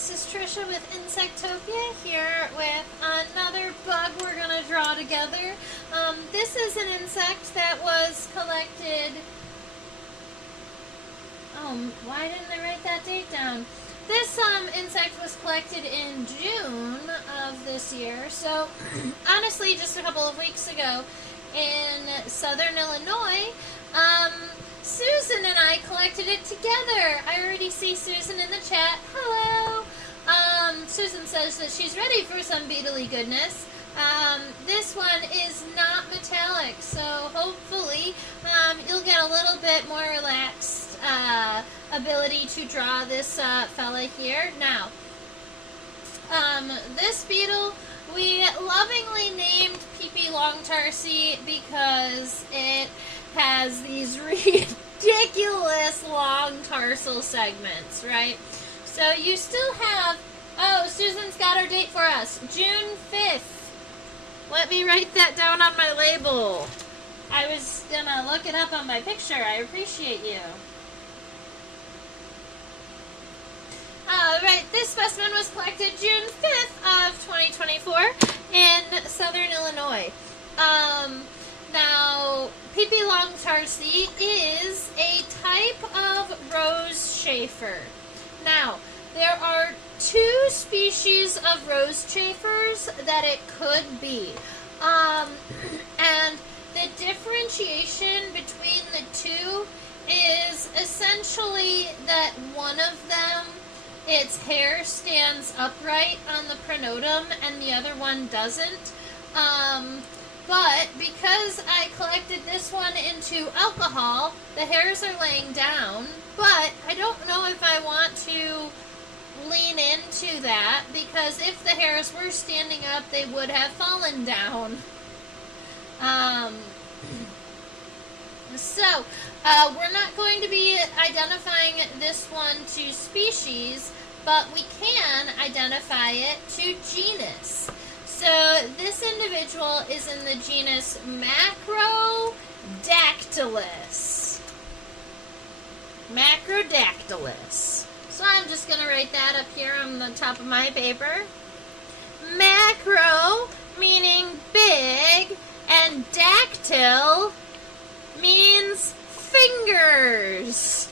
this is Trisha with Insectopia here with another bug we're going to draw together. This is an insect that was collected... Oh, why didn't I write that date down? This insect was collected in June of this year, so honestly just a couple of weeks ago in southern Illinois. Susan and I collected it together. I already see Susan in the chat. Hello. Susan says that she's ready for some beetly goodness. This one is not metallic, so hopefully you'll get a little bit more relaxed ability to draw this fella here. Now, this beetle we lovingly named Pee-Pee Longtarsi because it has these ridiculous long tarsal segments, right? So you still have, oh, Susan's got our date for us, June 5th. Let me write that down on my label. I was gonna look it up on my picture. I appreciate you. Alright, this specimen was collected June 5th of 2024 in southern Illinois. Now, Pee-Pee Longtarsi is a type of rose chafer. Now, there are two species of rose chafers that it could be. And the differentiation between the two is essentially that one of them, its hair stands upright on the pronotum and the other one doesn't. But because I collected this one into alcohol, the hairs are laying down, but I don't know if I want to lean into that, because if the hairs were standing up, they would have fallen down. So, we're not going to be identifying this one to species, but we can identify it to genus. So this individual is in the genus Macrodactylus. Macrodactylus. So I'm just going to write that up here on the top of my paper. Macro, meaning big, and dactyl means fingers.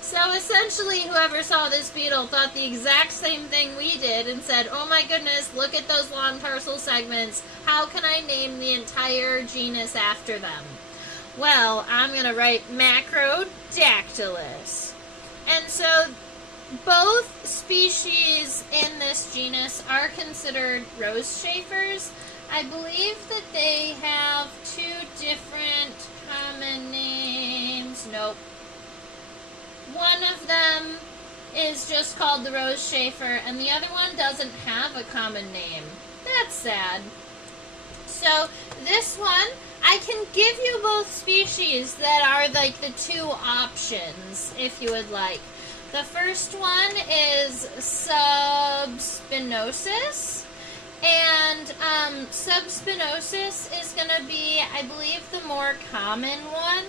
So essentially, whoever saw this beetle thought the exact same thing we did and said, oh my goodness, look at those long tarsal segments. How can I name the entire genus after them? Well, I'm going to write Macrodactylus. And so both species in this genus are considered rose chafers. I believe that they have two different common names. Nope. One of them is just called the rose chafer, and the other one doesn't have a common name. That's sad. So this one, I can give you both species that are like the two options, if you would like. The first one is Subspinosus, and Subspinosus is going to be, I believe, the more common one.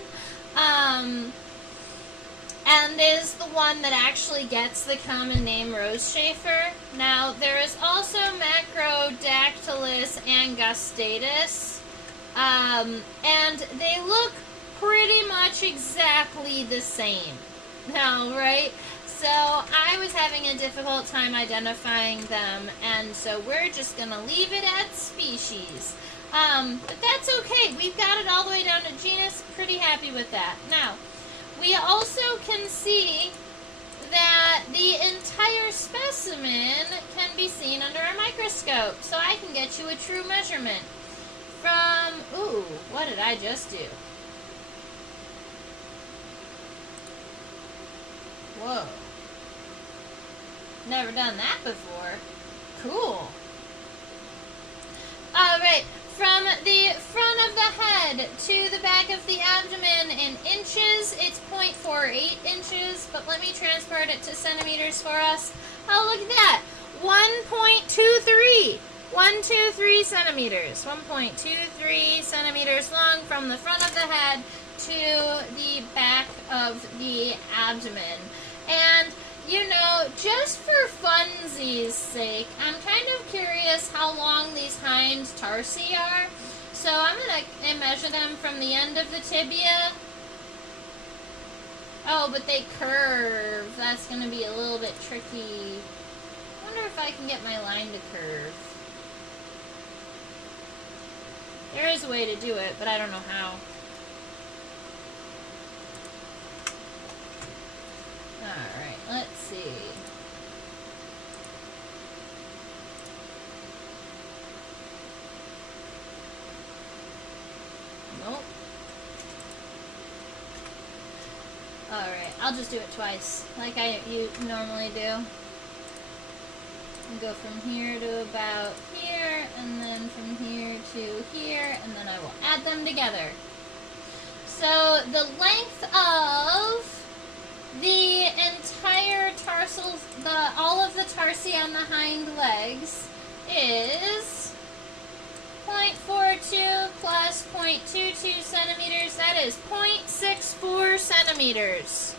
And is the one that actually gets the common name rose chafer. Now, there is also Macrodactylus angustatus, and they look pretty much exactly the same. Now, right? So, I was having a difficult time identifying them, and so we're just going to leave it at species. But that's okay. We've got it all the way down to genus. Pretty happy with that. Now, we also can see that the entire specimen can be seen under a microscope. So I can get you a true measurement from, ooh, what did I just do? Whoa. Never done that before. Cool. Alright, from the front of the head to the back of the abdomen in inches, it's 0.48 inches, but let me transport it to centimeters for us. Oh, look at that. 1.23. 123 centimeters. 1.23 centimeters long from the front of the head to the back of the abdomen. And you know, just for funsies' sake, I'm kind of curious how long these hind tarsi are. So I'm going to measure them from the end of the tibia. Oh, but they curve. That's going to be a little bit tricky. I wonder if I can get my line to curve. There is a way to do it, but I don't know how. Alright, let's see. Nope. Alright, I'll just do it twice, like you normally do. And go from here to about here, and then from here to here, and then I will add them together. So the length of the entire tarsal, all of the tarsi on the hind legs is 0.42 plus 0.22 centimeters. That is 0.64 centimeters.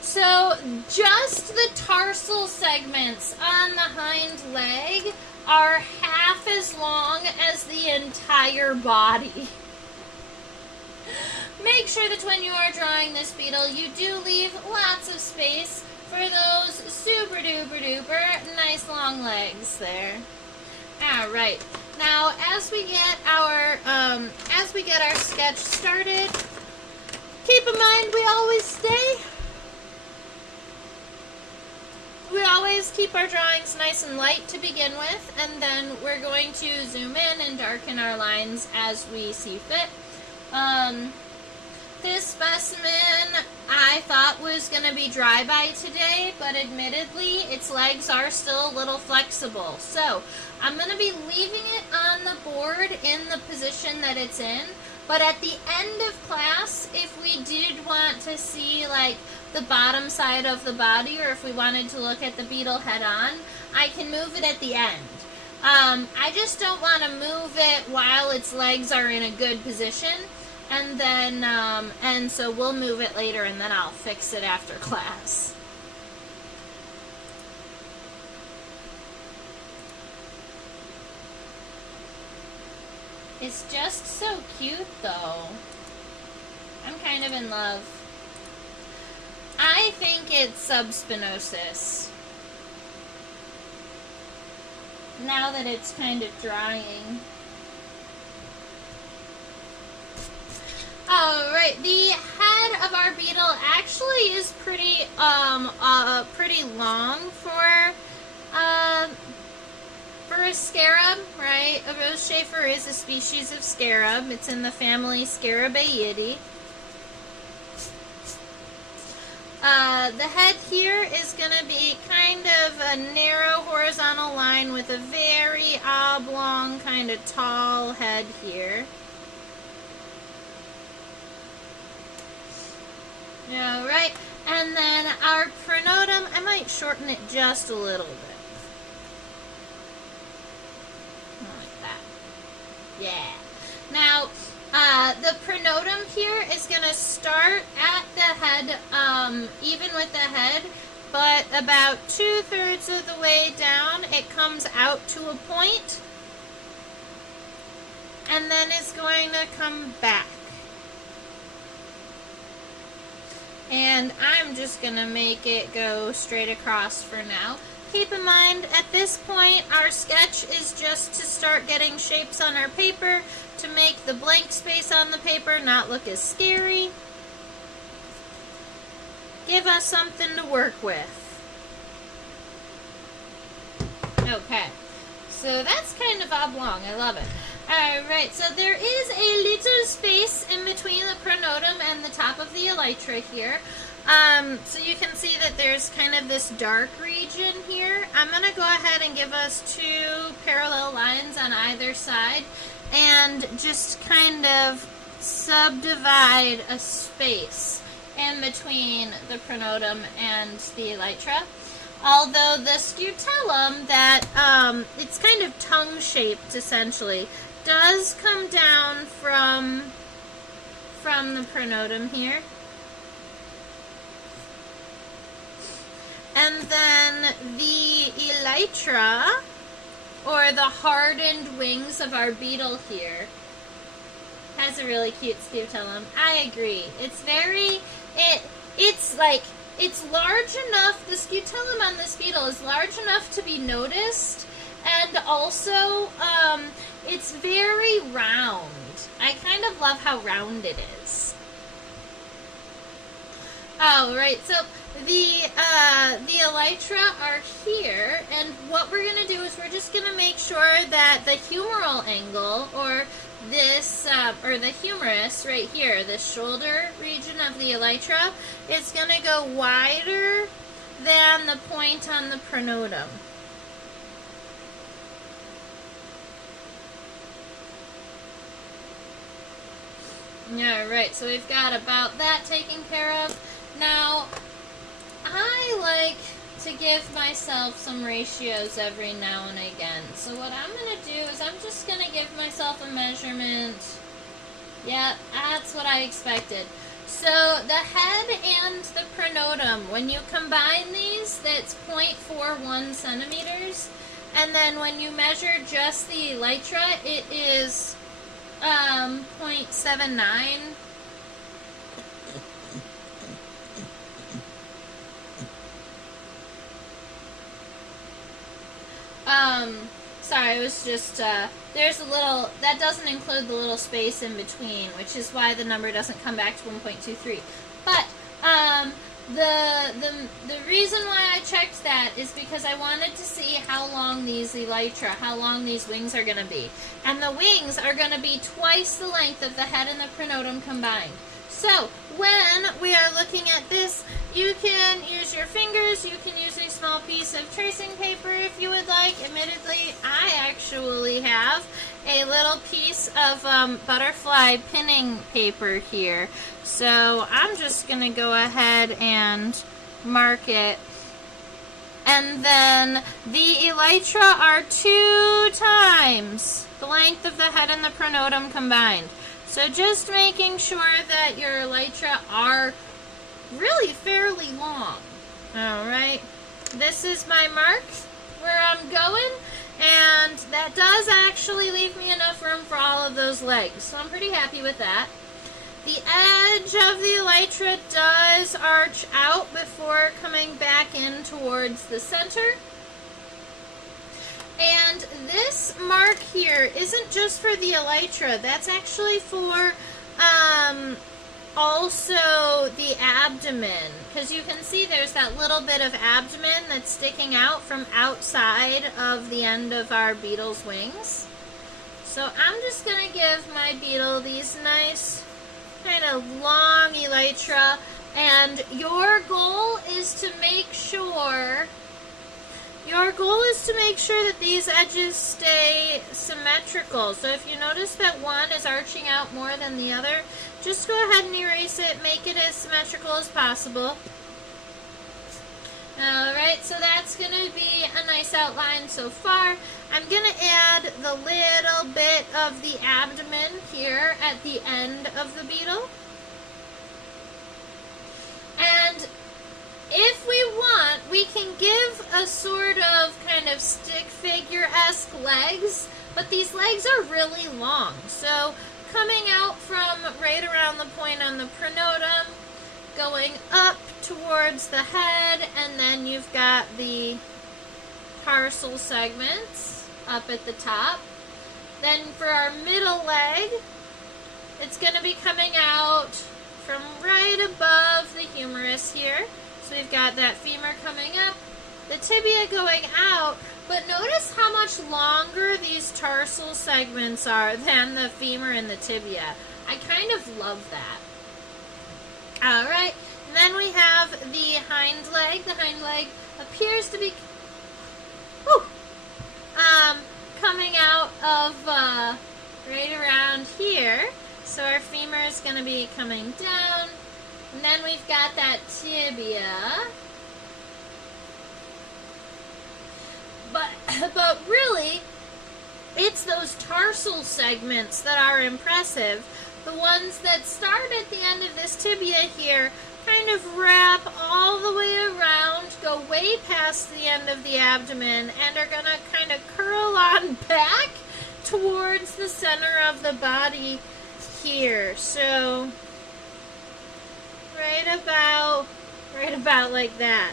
So just the tarsal segments on the hind leg are half as long as the entire body. Make sure that when you are drawing this beetle, you do leave lots of space for those super duper duper nice long legs there. All right. Now, as we get our sketch started, keep in mind we always keep our drawings nice and light to begin with, and then we're going to zoom in and darken our lines as we see fit. This specimen I thought was going to be dry by today, but admittedly its legs are still a little flexible. So I'm going to be leaving it on the board in the position that it's in, but at the end of class, if we did want to see like the bottom side of the body, or if we wanted to look at the beetle head on, I can move it at the end. I just don't want to move it while its legs are in a good position. And then, and so we'll move it later, and then I'll fix it after class. It's just so cute, though. I'm kind of in love. I think it's subspinosus. Now that it's kind of drying. Alright, the head of our beetle actually is pretty long for a scarab, right? A rose chafer is a species of scarab. It's in the family Scarabaeidae. The head here is going to be kind of a narrow horizontal line with a very oblong, kind of tall head here. Alright, and then our pronotum, I might shorten it just a little bit. Like that. Yeah. Now, the pronotum here is going to start at the head, even with the head, but about 2/3 of the way down, it comes out to a point, and then it's going to come back. And I'm just going to make it go straight across for now. Keep in mind, at this point, our sketch is just to start getting shapes on our paper to make the blank space on the paper not look as scary. Give us something to work with. Okay, so that's kind of oblong. I love it. Alright, so there is a little space in between the pronotum and the top of the elytra here. So you can see that there's kind of this dark region here. I'm going to go ahead and give us 2 parallel lines on either side and just kind of subdivide a space in between the pronotum and the elytra. Although the scutellum, that it's kind of tongue-shaped essentially, does come down from the pronotum here. And then the elytra, or the hardened wings of our beetle here, has a really cute scutellum. I agree. It's large enough, the scutellum on this beetle is large enough to be noticed, and also it's very round. I kind of love how round it is. Oh, right, so the elytra are here, and what we're going to do is we're just going to make sure that the humeral angle, or this, or the humerus right here, the shoulder region of the elytra, is going to go wider than the point on the pronotum. Alright, so we've got about that taken care of. Now, I like to give myself some ratios every now and again. So what I'm going to do is I'm just going to give myself a measurement. Yeah, that's what I expected. So the head and the pronotum, when you combine these, that's 0.41 centimeters. And then when you measure just the elytra, it is 0.79. Sorry, it was just, there's a little, that doesn't include the little space in between, which is why the number doesn't come back to 1.23. But, the reason why I checked that is because I wanted to see how long these elytra, how long these wings are going to be. And the wings are going to be twice the length of the head and the pronotum combined. So, when we are looking at this, you can use your fingers, you can use a small piece of tracing paper if you would like. Admittedly, I actually have a little piece of butterfly pinning paper here. So, I'm just going to go ahead and mark it. And then the elytra are 2 times the length of the head and the pronotum combined. So just making sure that your elytra are really fairly long. Alright, this is my mark where I'm going, and that does actually leave me enough room for all of those legs, so I'm pretty happy with that. The edge of the elytra does arch out before coming back in towards the center. And this mark here isn't just for the elytra, that's actually for also the abdomen, because you can see there's that little bit of abdomen that's sticking out from outside of the end of our beetle's wings. So I'm just going to give my beetle these nice kind of long elytra, and your goal is to make sure that these edges stay symmetrical. So if you notice that one is arching out more than the other, just go ahead and erase it, make it as symmetrical as possible. Alright, so that's going to be a nice outline so far. I'm going to add the little bit of the abdomen here at the end of the beetle. And if we want, we can give a sort of kind of stick figure-esque legs, but these legs are really long. So coming out from right around the point on the pronotum, going up towards the head, and then you've got the tarsal segments up at the top. Then for our middle leg, it's going to be coming out from right above the humerus here. So we've got that femur coming up, the tibia going out, but notice how much longer these tarsal segments are than the femur and the tibia. I kind of love that. Alright, and then we have the hind leg. The hind leg appears to be coming out of right around here. So our femur is going to be coming down. And then we've got that tibia. But really, it's those tarsal segments that are impressive. The ones that start at the end of this tibia here kind kind of wrap all the way around, go way past the end of the abdomen, and are going to kind of curl on back towards the center of the body here. So right about like that.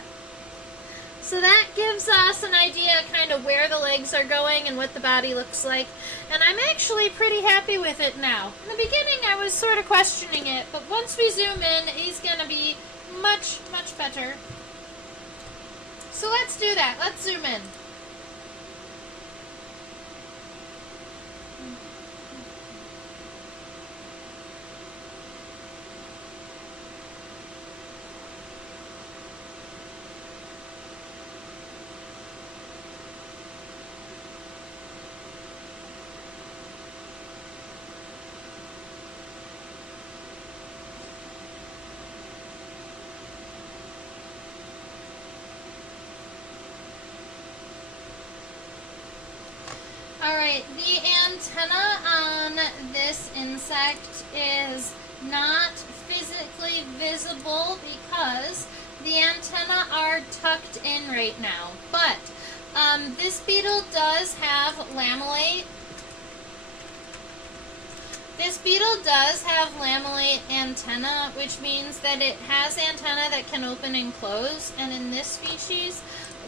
So that gives us an idea kind of where the legs are going and what the body looks like. And I'm actually pretty happy with it now. In the beginning, I was sort of questioning it, but once we zoom in, he's going to be much, much better. So let's do that. Let's zoom in. Alright, the antenna on this insect is not physically visible because the antennae are tucked in right now. But this beetle does have lamellate. This beetle does have lamellate antenna, which means that it has antennae that can open and close. And in this species,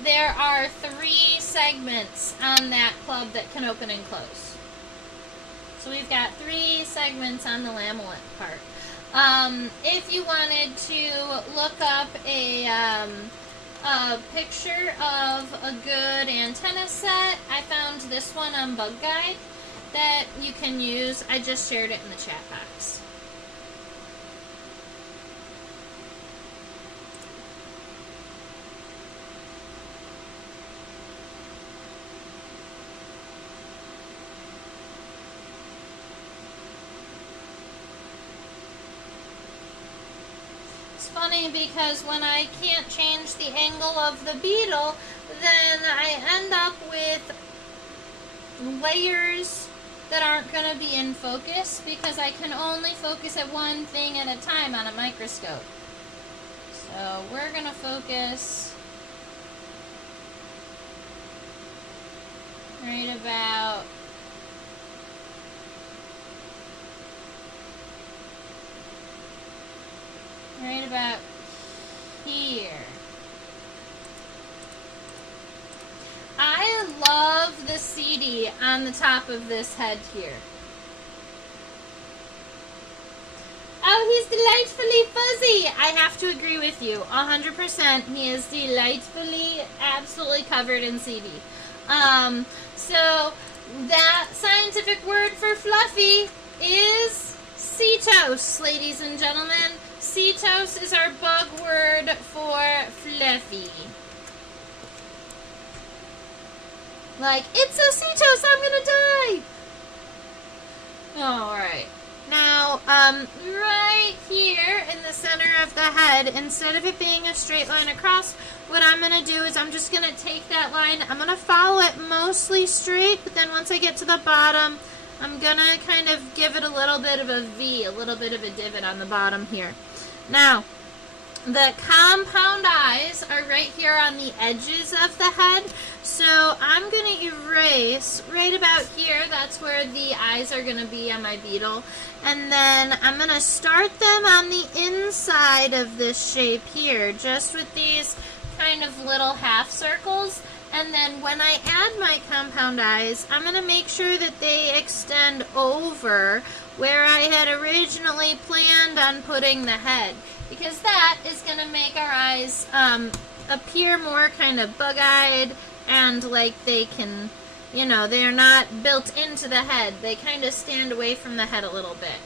there are 3 segments on that club that can open and close. So we've got 3 segments on the lamellate part. If you wanted to look up a picture of a good antenna set, I found this one on Bug Guide that you can use. I just shared it in the chat box. Funny because when I can't change the angle of the beetle, then I end up with layers that aren't going to be in focus because I can only focus at one thing at a time on a microscope. So we're going to focus right about here. I love the CD on the top of this head here. Oh, he's delightfully fuzzy. I have to agree with you. 100%. He is delightfully, absolutely covered in CD. So that scientific word for fluffy is cetos, ladies and gentlemen. Cetos is our bug word for fluffy. Like, it's a cetos, I'm gonna die! Alright. Now, right here in the center of the head, instead of it being a straight line across, what I'm gonna do is I'm just gonna take that line, I'm gonna follow it mostly straight, but then once I get to the bottom, I'm gonna kind of give it a little bit of a V, a little bit of a divot on the bottom here. Now, the compound eyes are right here on the edges of the head, so I'm going to erase right about here. That's where the eyes are going to be on my beetle. And then I'm going to start them on the inside of this shape here, just with these kind of little half circles. And then when I add my compound eyes, I'm going to make sure that they extend over where I had originally planned on putting the head. Because that is going to make our eyes appear more kind of bug-eyed and like they can, you know, they're not built into the head. They kind of stand away from the head a little bit.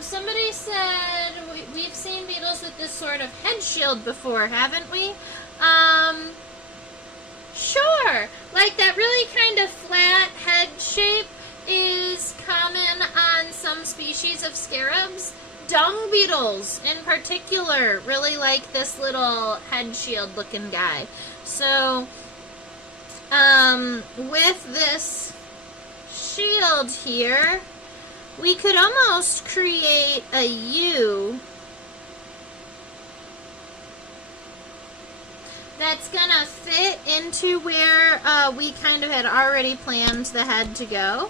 Somebody said we've seen beetles with this sort of head shield before, haven't we? Sure. Like that really kind of flat head shape is common on some species of scarabs. Dung beetles, in particular, really like this little head shield looking guy. So, with this shield here, we could almost create a U it's gonna fit into where we kind of had already planned the head to go.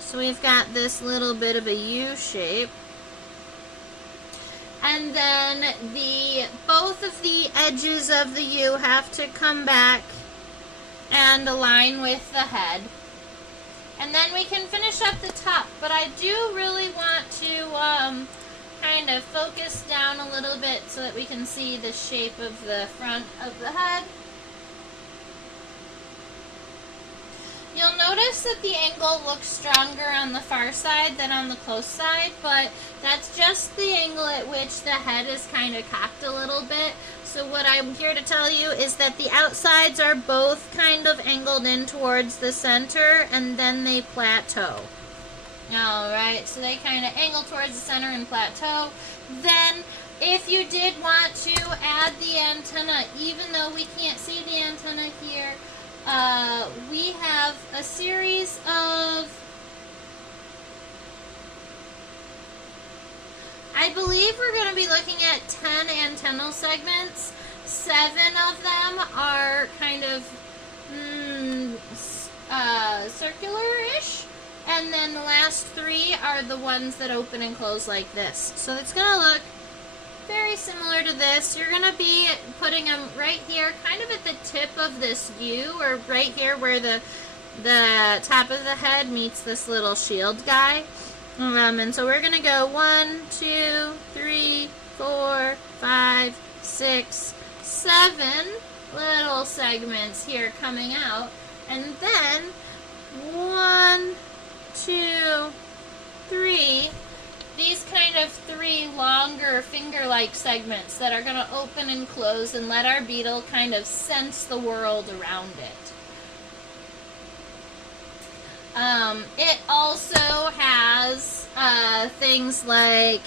So we've got this little bit of a U shape. And then both of the edges of the U have to come back and align with the head. And then we can finish up the top, but I do really want to kind of focus down a little bit so that we can see the shape of the front of the head. You'll notice that the angle looks stronger on the far side than on the close side, but that's just the angle at which the head is kind of cocked a little bit. So what I'm here to tell you is that the outsides are both kind of angled in towards the center, and then they plateau. Alright, so they kind of angle towards the center and plateau. Then, if you did want to add the antenna, even though we can't see the antenna here, we have a series of, I believe we're going to be looking at 10 antennal segments. 7 of them are kind of circular-ish, and then the last 3 are the ones that open and close like this. So it's going to look very similar to this. You're going to be putting them right here, kind of at the tip of this U, or right here where the top of the head meets this little shield guy. And so we're going to go 1, 2, 3, 4, 5, 6, 7 little segments here coming out. And then 1, 2, 3, these kind of 3 longer finger-like segments that are going to open and close and let our beetle kind of sense the world around it. It also has things like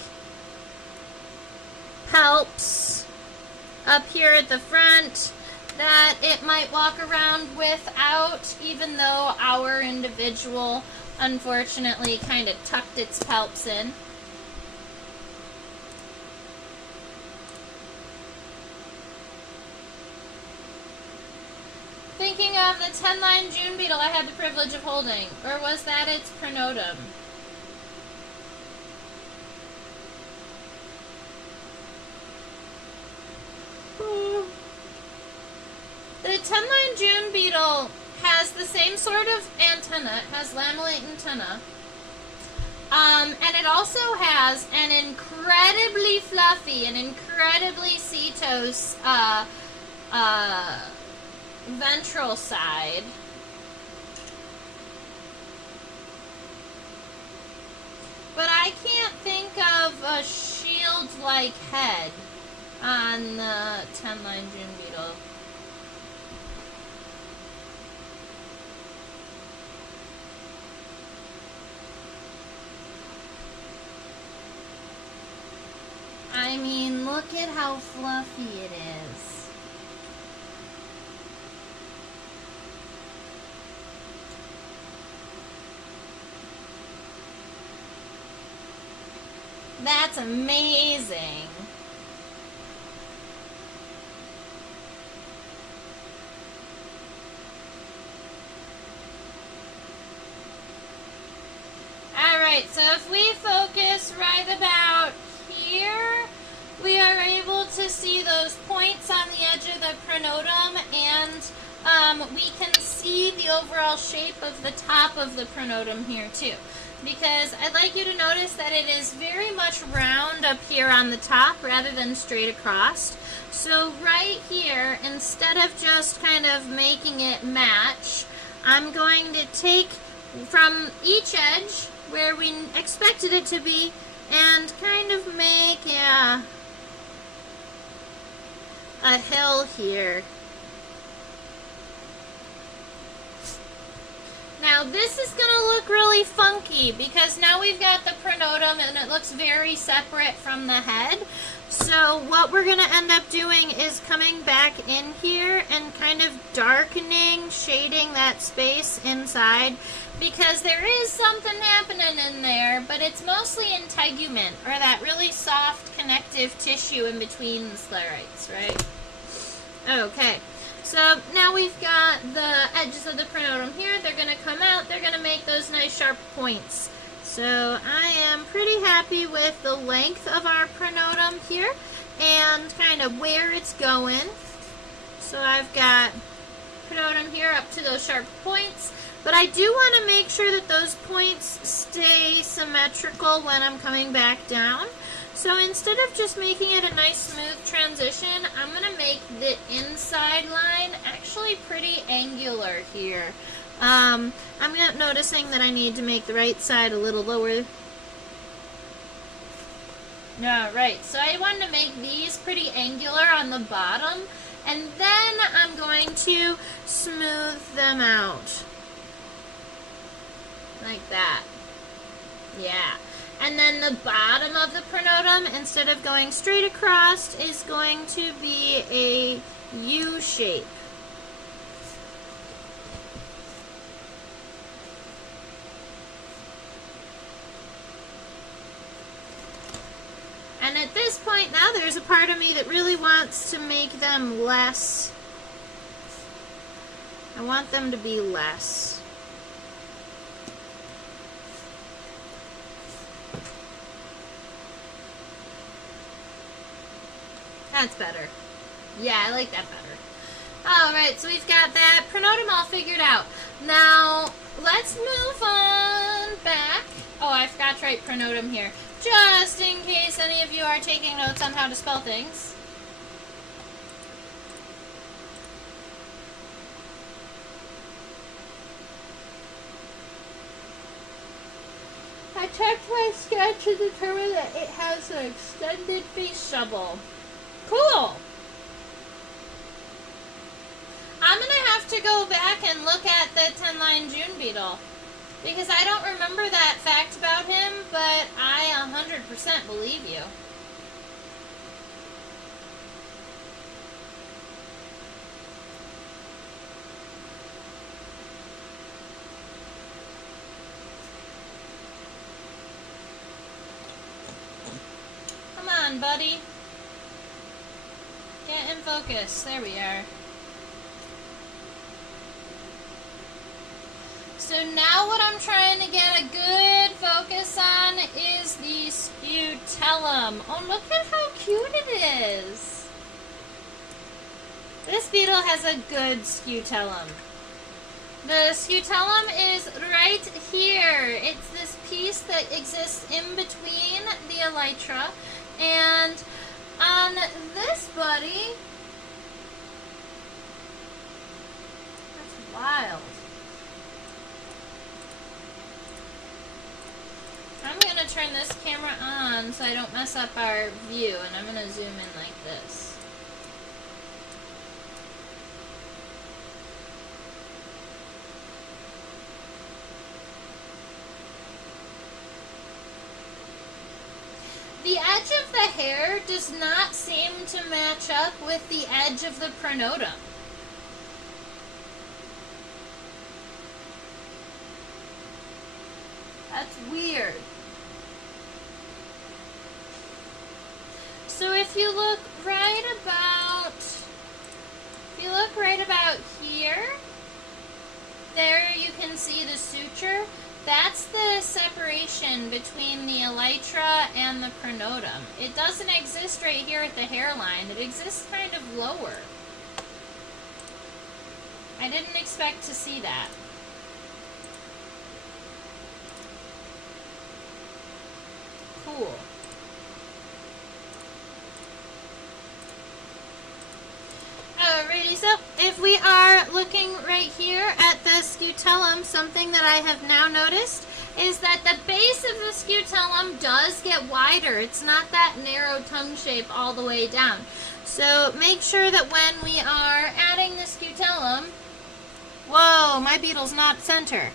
palps up here at the front that it might walk around without, even though our individual unfortunately kind of tucked its palps in. Thinking of the 10-line June beetle I had the privilege of holding, or was that its pronotum? The 10-line June beetle has the same sort of antenna, it has lamellate antenna, and it also has an incredibly fluffy and incredibly setose ventral side. But I can't think of a shield-like head on the 10-line June beetle. I mean, look at how fluffy it is. That's amazing. Alright, so if we focus right about here, we are able to see those points on the edge of the pronotum, and we can see the overall shape of the top of the pronotum here too. Because I'd like you to notice that it is very much round up here on the top rather than straight across. So right here, instead of just kind of making it match, I'm going to take from each edge where we expected it to be and kind of make a hill here. Now this is going to look really funky because now we've got the pronotum and it looks very separate from the head. So what we're going to end up doing is coming back in here and kind of darkening, shading that space inside, because there is something happening in there, but it's mostly integument, or that really soft connective tissue in between the sclerites, right? Okay, so now we've got the edges of the pronotum here. They're going to come out. They're going to make those nice sharp points. So I am pretty happy with the length of our pronotum here and kind of where it's going. So I've got pronotum here up to those sharp points. But I do want to make sure that those points stay symmetrical when I'm coming back down. So instead of just making it a nice smooth transition, I'm going to make the inside line actually pretty angular here. I'm noticing that I need to make the right side a little lower. Right, so I want to make these pretty angular on the bottom, and then I'm going to smooth them out. Like that. Yeah. And then the bottom of the pronotum, instead of going straight across, is going to be a U shape. And at this point now, there's a part of me that really wants to make them less. I want them to be less. That's better. Yeah, I like that better. Alright, so we've got that pronotum all figured out. Now, let's move on back. Oh, I forgot to write pronotum here. Just in case any of you are taking notes on how to spell things. I checked my sketch and determined that it has an extended face shovel. Cool. I'm going to have to go back and look at the 10-line June beetle, because I don't remember that fact about him, but I 100% believe you. Come on, buddy. Get in focus. There we are. So now what I'm trying to get a good focus on is the scutellum. Oh, look at how cute it is. This beetle has a good scutellum. The scutellum is right here. It's this piece that exists in between the elytra, and on this buddy, that's wild. I'm going to turn this camera on so I don't mess up our view, and I'm going to zoom in like this. The edge of the hair does not seem to match up with the edge of the pronotum. That's weird. So if you look right about here, there you can see the suture. That's the separation between the elytra and the pronotum. It doesn't exist right here at the hairline. It exists kind of lower. I didn't expect to see that. Cool. Alrighty, so if we are looking right here at the scutellum, something that I have now noticed is that the base of the scutellum does get wider. It's not that narrow tongue shape all the way down. So make sure that when we are adding the scutellum, whoa, my beetle's not center.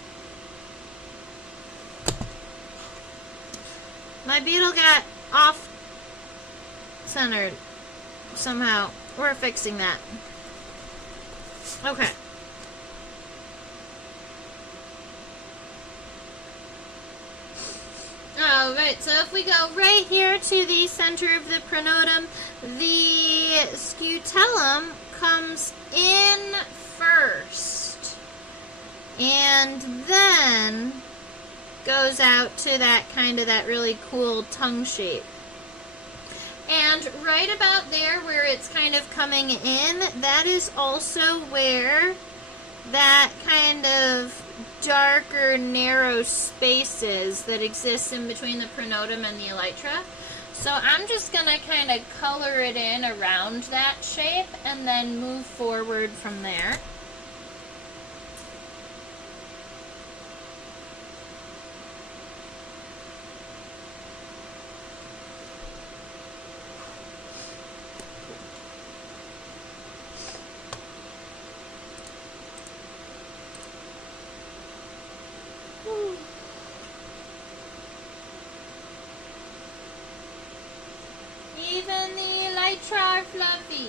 My beetle got off centered somehow. We're fixing that. Okay. Alright, Alright, so if we go right here to the center of the pronotum, the scutellum comes in first and then goes out to that that really cool tongue shape. And right about there where it's kind of coming in, that is also where that kind of darker, narrow spaces that exist in between the pronotum and the elytra. So I'm just going to kind of color it in around that shape and then move forward from there. Even the elytra are fluffy.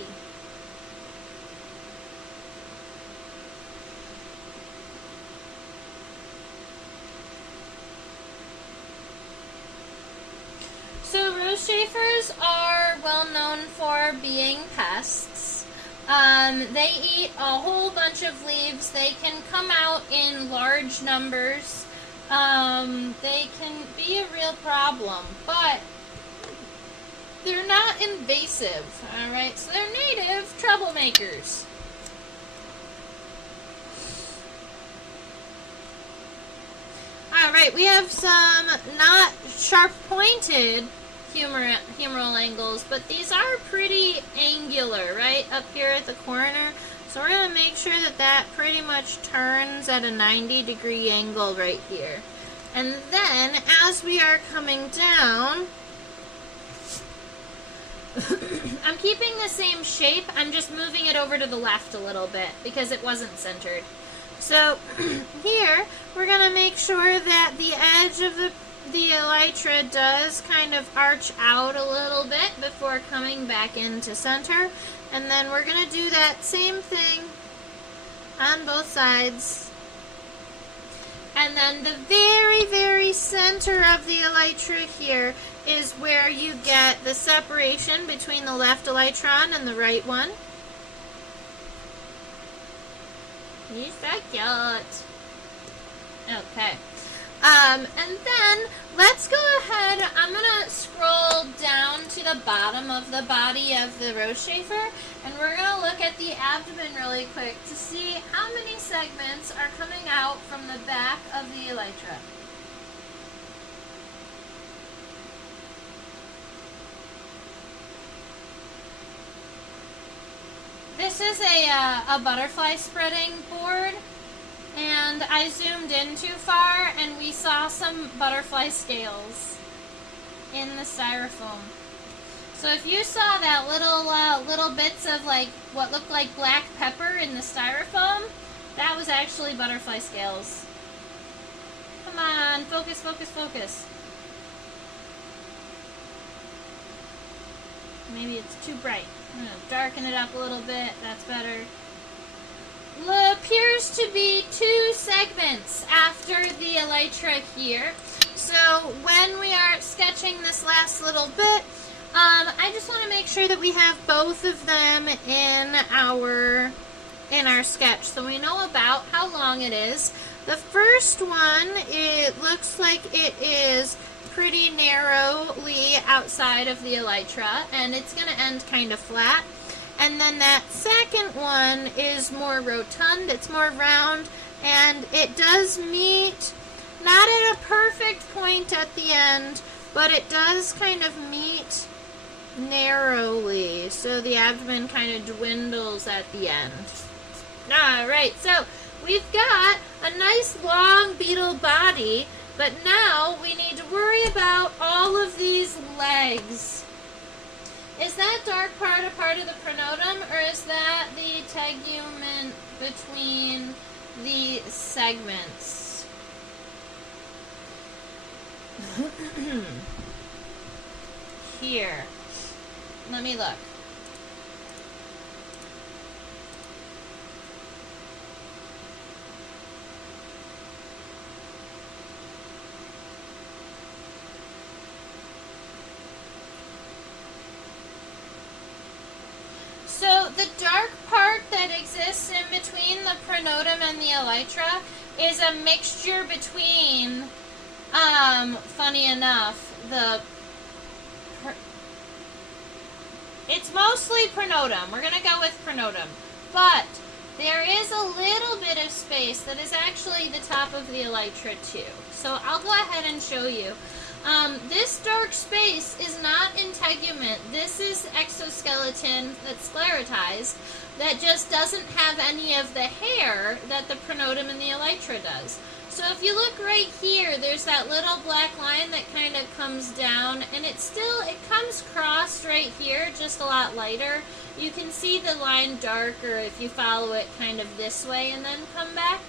So rose chafers are well known for being pests. They eat a whole bunch of leaves. They can come out in large numbers. They can be a real problem, but they're not invasive, alright? So they're native troublemakers. Alright, we have some not sharp-pointed humeral angles, but these are pretty angular, right? Up here at the corner. So we're going to make sure that that pretty much turns at a 90-degree angle right here. And then, as we are coming down, I'm keeping the same shape, I'm just moving it over to the left a little bit because it wasn't centered. So here, we're going to make sure that the edge of the elytra does kind of arch out a little bit before coming back into center. And then we're going to do that same thing on both sides. And then the very, very center of the elytra here is where you get the separation between the left elytron and the right one. He's so cute. Okay. And then let's go ahead. I'm going to scroll down to the bottom of the body of the rose chafer, and we're going to look at the abdomen really quick to see how many segments are coming out from the back of the elytra. This is a butterfly spreading board, and I zoomed in too far and we saw some butterfly scales in the styrofoam. So if you saw that little bits of like what looked like black pepper in the styrofoam, that was actually butterfly scales. Come on, focus, focus, focus. Maybe it's too bright. I'm going to darken it up a little bit. That's better. Appears to be 2 segments after the elytra here. So when we are sketching this last little bit, I just want to make sure that we have both of them in our sketch, so we know about how long it is. The first one, it looks like it is pretty narrowly outside of the elytra, and it's going to end kind of flat. And then that second one is more rotund, it's more round, and it does meet, not at a perfect point at the end, but it does kind of meet narrowly, so the abdomen kind of dwindles at the end. Alright, so we've got a nice long beetle body, but now we need to worry about all of these legs. Is that dark part a part of the pronotum, or is that the tegument between the segments? Here. Let me look. So the dark part that exists in between the pronotum and the elytra is a mixture between, funny enough, it's mostly pronotum. We're going to go with pronotum. But there is a little bit of space that is actually the top of the elytra too. So I'll go ahead and show you. This dark space is not integument. This is exoskeleton that's sclerotized that just doesn't have any of the hair that the pronotum and the elytra does. So if you look right here, there's that little black line that kind of comes down, and it comes crossed right here, just a lot lighter. You can see the line darker if you follow it kind of this way and then come back.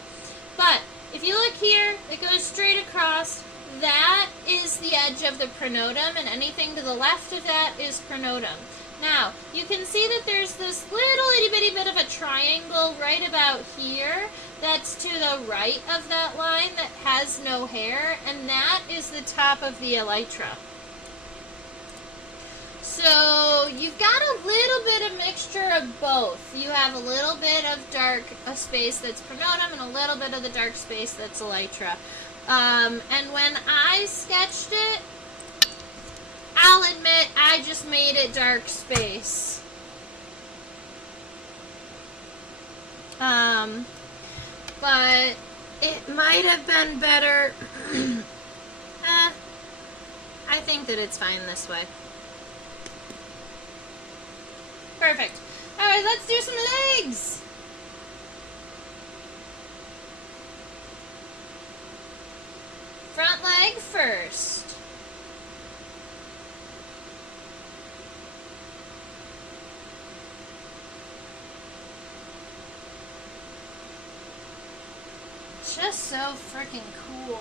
But if you look here, it goes straight across. That is the edge of the pronotum, and anything to the left of that is pronotum. Now, you can see that there's this little itty bitty bit of a triangle right about here that's to the right of that line that has no hair, and that is the top of the elytra. So you've got a little bit of mixture of both. You have a little bit of dark space that's pronotum and a little bit of the dark space that's elytra. And when I sketched it, I'll admit I just made it dark space. But it might have been better. I think that it's fine this way. Perfect. Alright, let's do some legs. Front leg first. Just so freaking cool.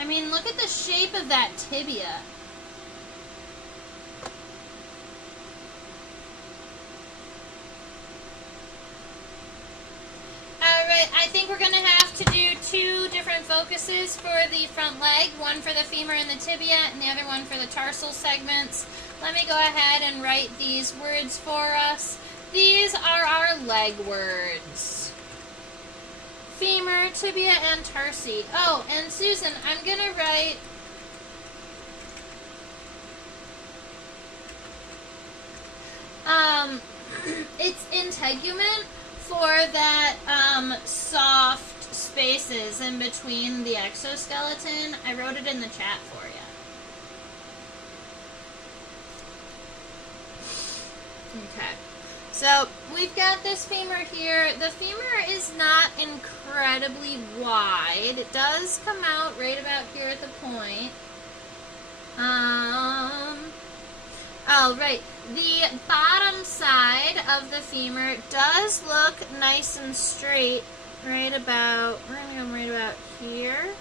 I mean, look at the shape of that tibia. Alright, I think we're going to have to do two different focuses for the front leg. One for the femur and the tibia, and the other one for the tarsal segments. Let me go ahead and write these words for us. These are our leg words. Femur, tibia, and tarsi. Oh, and Susan, I'm going to write it's integument for that soft spaces in between the exoskeleton. I wrote it in the chat for you. Okay. So we've got this femur here. The femur is not incredibly wide. It does come out right about here at the point. Oh, right. The bottom side of the femur does look nice and straight right about, we're going to go right about here.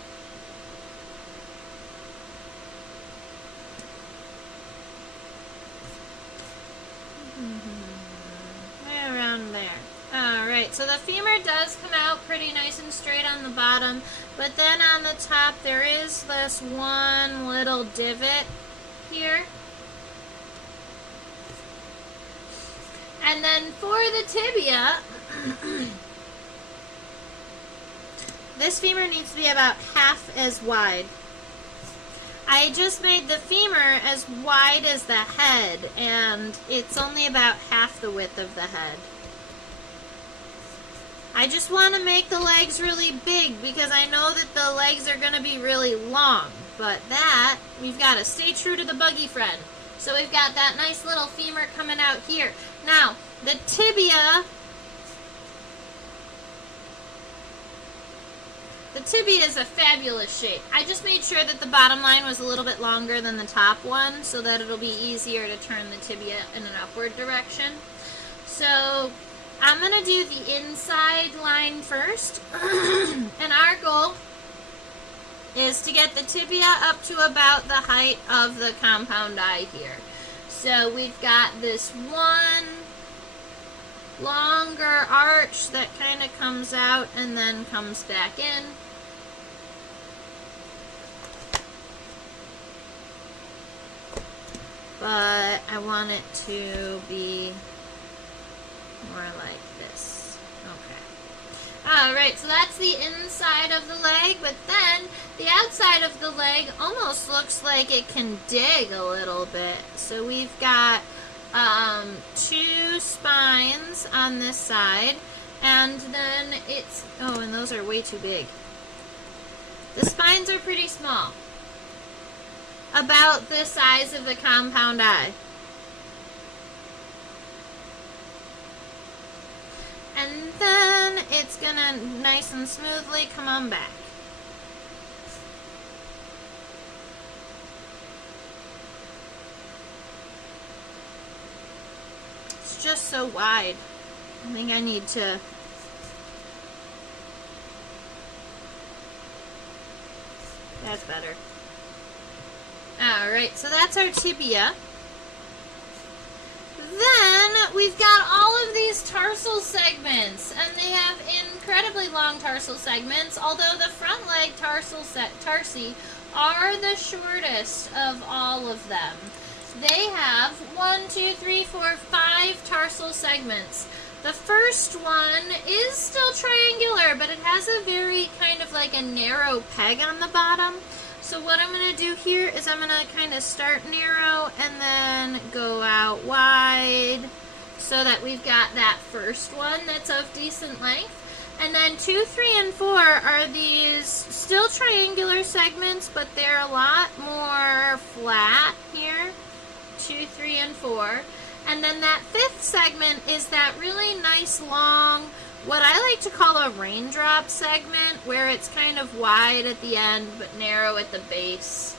Right around there. Alright, so the femur does come out pretty nice and straight on the bottom, but then on the top there is this one little divot here. And then for the tibia, this femur needs to be about half as wide. I just made the femur as wide as the head, and it's only about half the width of the head. I just want to make the legs really big because I know that the legs are going to be really long, but that, we've got to stay true to the buggy friend. So we've got that nice little femur coming out here. Now, the tibia is a fabulous shape. I just made sure that the bottom line was a little bit longer than the top one so that it'll be easier to turn the tibia in an upward direction. So I'm going to do the inside line first. And our goal is to get the tibia up to about the height of the compound eye here. So we've got this one longer arch that kind of comes out and then comes back in. but I want it to be more like this. Okay. Alright, so that's the inside of the leg, but then the outside of the leg almost looks like it can dig a little bit. So we've got 2 spines on this side, and then it's, oh, and those are way too big. The spines are pretty small. About the size of the compound eye. And then it's gonna nice and smoothly come on back. It's just so wide. I think I need to that's better. Alright, so that's our tibia. Then we've got all of these tarsal segments, and they have incredibly long tarsal segments, although the front leg tarsi are the shortest of all of them. They have 1, 2, 3, 4, 5 tarsal segments. The first one is still triangular, but it has a very kind of like a narrow peg on the bottom. So what I'm going to do here is I'm going to kind of start narrow and then go out wide so that we've got that first one that's of decent length. And then 2, 3, and 4 are these still triangular segments, but they're a lot more flat here. 2, 3, and 4. And then that 5th segment is that really nice long, what I like to call a raindrop segment, where it's kind of wide at the end but narrow at the base.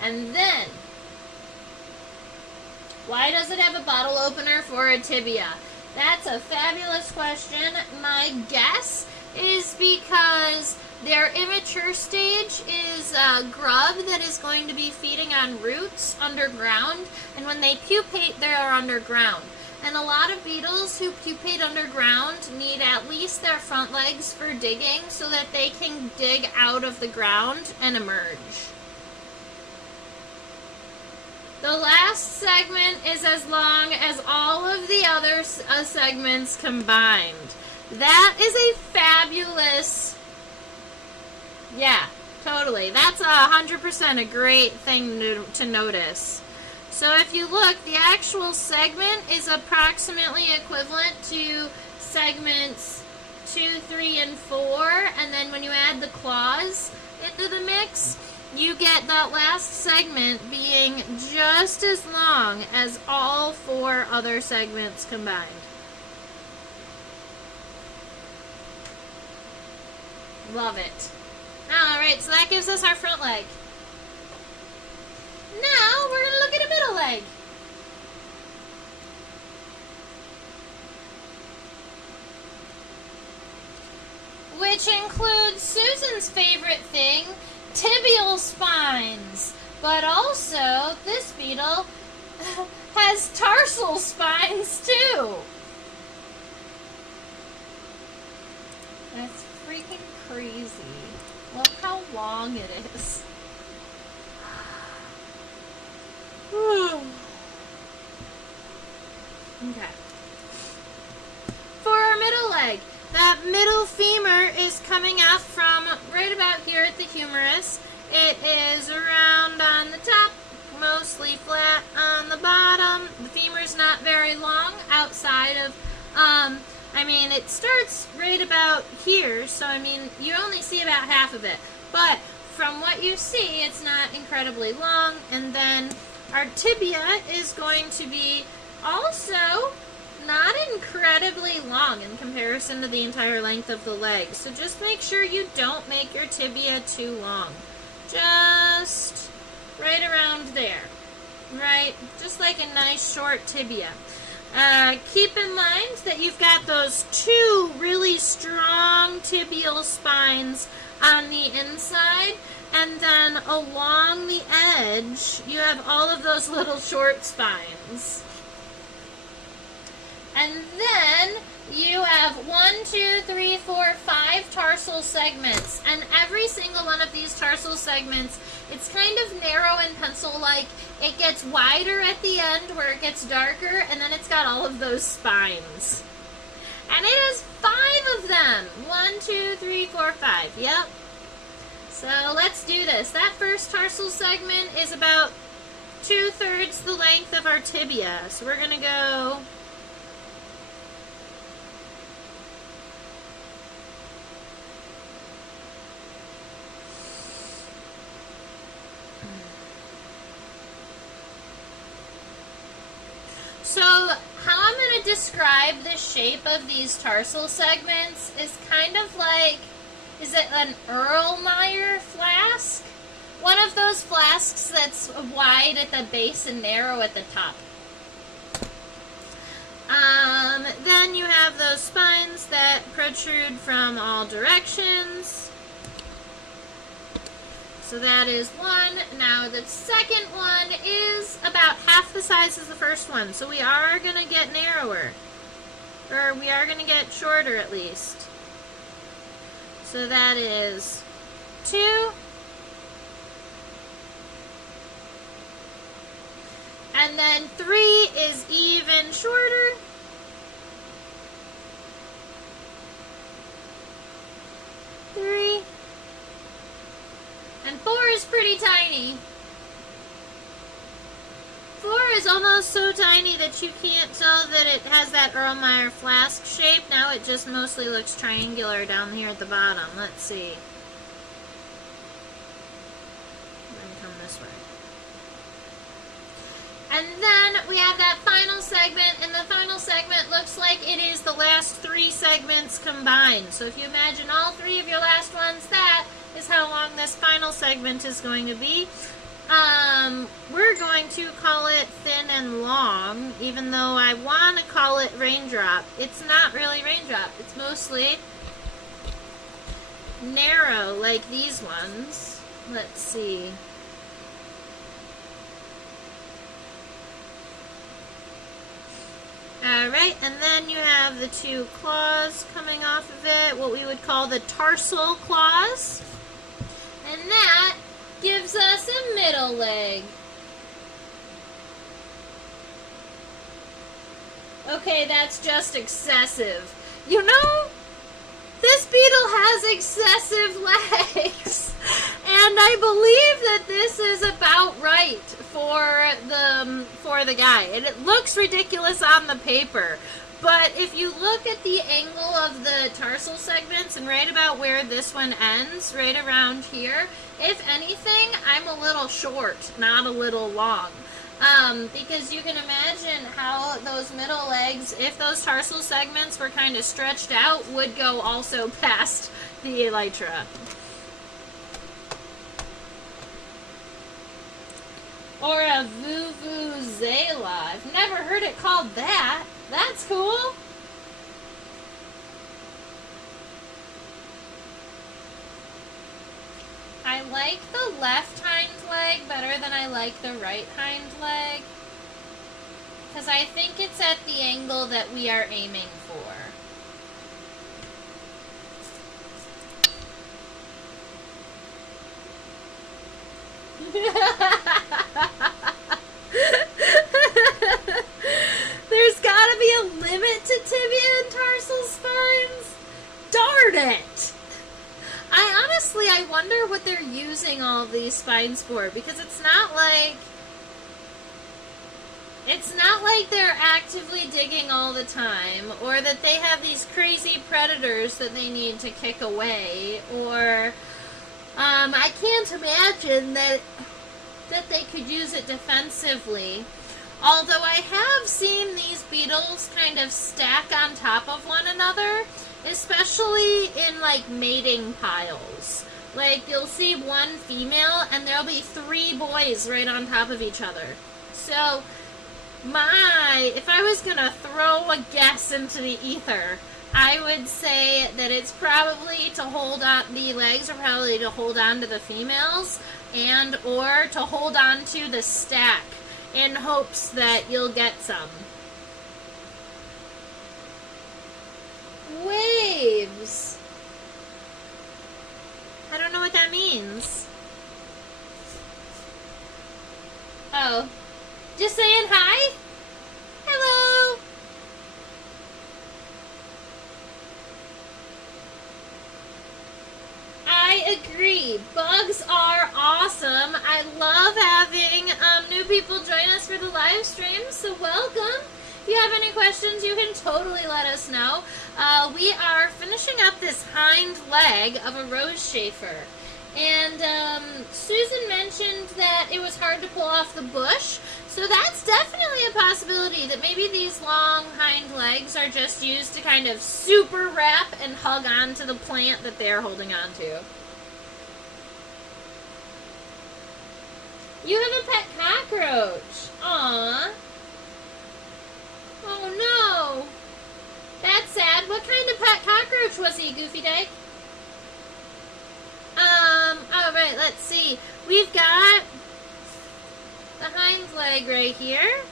And then, why does it have a bottle opener for a tibia? That's a fabulous question. My guess is because their immature stage is a grub that is going to be feeding on roots underground, and when they pupate, they are underground. And a lot of beetles who pupate underground need at least their front legs for digging so that they can dig out of the ground and emerge. The last segment is as long as all of the other segments combined. That is a fabulous, yeah, totally. That's 100% a great thing to notice. So if you look, the actual segment is approximately equivalent to segments 2, 3, and 4, and then when you add the claws into the mix, you get that last segment being just as long as all 4 other segments combined. Love it. Alright, so that gives us our front leg. Now we're going to look at a middle leg. Which includes Susan's favorite thing, tibial spines. But also, this beetle has tarsal spines too. That's freaking crazy. Look how long it is. Okay. For our middle leg, that middle femur is coming up from right about here at the humerus. It is round on the top, mostly flat on the bottom. The femur's not very long outside of, it starts right about here, so you only see about half of it. But from what you see, it's not incredibly long, and then our tibia is going to be also not incredibly long in comparison to the entire length of the leg. So just make sure you don't make your tibia too long. Just right around there. Right? Just like a nice short tibia. Keep in mind that you've got those 2 really strong tibial spines on the inside, and then along the edge you have all of those little short spines. And then you have 1, 2, 3, 4, 5 tarsal segments, and every single one of these tarsal segments, it's kind of narrow and pencil-like. It gets wider at the end where it gets darker, and then it's got all of those spines. And it has 5 of them. 1, 2, 3, 4, 5. Yep. So let's do this. That first tarsal segment is about 2/3 the length of our tibia. So we're going to go... So how I'm going to describe the shape of these tarsal segments is kind of like, is it an Erlenmeyer flask? One of those flasks that's wide at the base and narrow at the top. Then you have those spines that protrude from all directions. So that is one. Now the second one is about half the size as the first one. So we are going to get narrower. Or we are going to get shorter at least. So that is 2. And then 3 is even shorter. 3. And 4 is pretty tiny. 4 is almost so tiny that you can't tell that it has that Erlenmeyer flask shape. Now it just mostly looks triangular down here at the bottom. Let's see. I'm going to come this way. And then we have that final segment, and the final segment looks like it is the last 3 segments combined. So if you imagine all 3 of your last ones, that is how long this final segment is going to be. We're going to call it thin and long, even though I want to call it raindrop. It's not really raindrop. It's mostly narrow, like these ones. Let's see. Alright, and then you have the 2 claws coming off of it, what we would call the tarsal claws. And that gives us a middle leg. Okay, that's just excessive. You know, this beetle has excessive legs. And I believe that this is about right for the guy. And it looks ridiculous on the paper. But if you look at the angle of the tarsal segments and right about where this one ends, right around here, if anything, I'm a little short, not a little long. Because you can imagine how those middle legs, if those tarsal segments were kind of stretched out, would go also past the elytra. Or a vuvuzela. I've never heard it called that. That's cool. I like the left hind leg better than I like the right hind leg. Because I think it's at the angle that we are aiming for. There's gotta be a limit to tibia and tarsal spines. Darn it! I wonder what they're using all of these spines for, because it's not like they're actively digging all the time, or that they have these crazy predators that they need to kick away, or I can't imagine that they could use it defensively. Although I have seen these beetles kind of stack on top of one another, especially in like mating piles. Like you'll see one female and there'll be 3 boys right on top of each other. So if I was gonna throw a guess into the ether, I would say that it's probably to hold on, the legs are probably to hold on to the females and or to hold on to the stack in hopes that you'll get some. waves. I don't know what that means. Oh. Just saying hi? Hello. I agree. Bugs are awesome. I love having new people join us for the live stream, so welcome. If you have any questions, you can totally let us know. We are finishing up this hind leg of a rose Chafer. And Susan mentioned that it was hard to pull off the bush. So that's definitely a possibility that maybe these long hind legs are just used to kind of super wrap and hug onto the plant that they're holding on to. You have a pet cockroach. Aww. Oh no. That's sad. What kind of pet cockroach was he, Goofy Dyke? Alright, let's see. We've got the hind leg right here.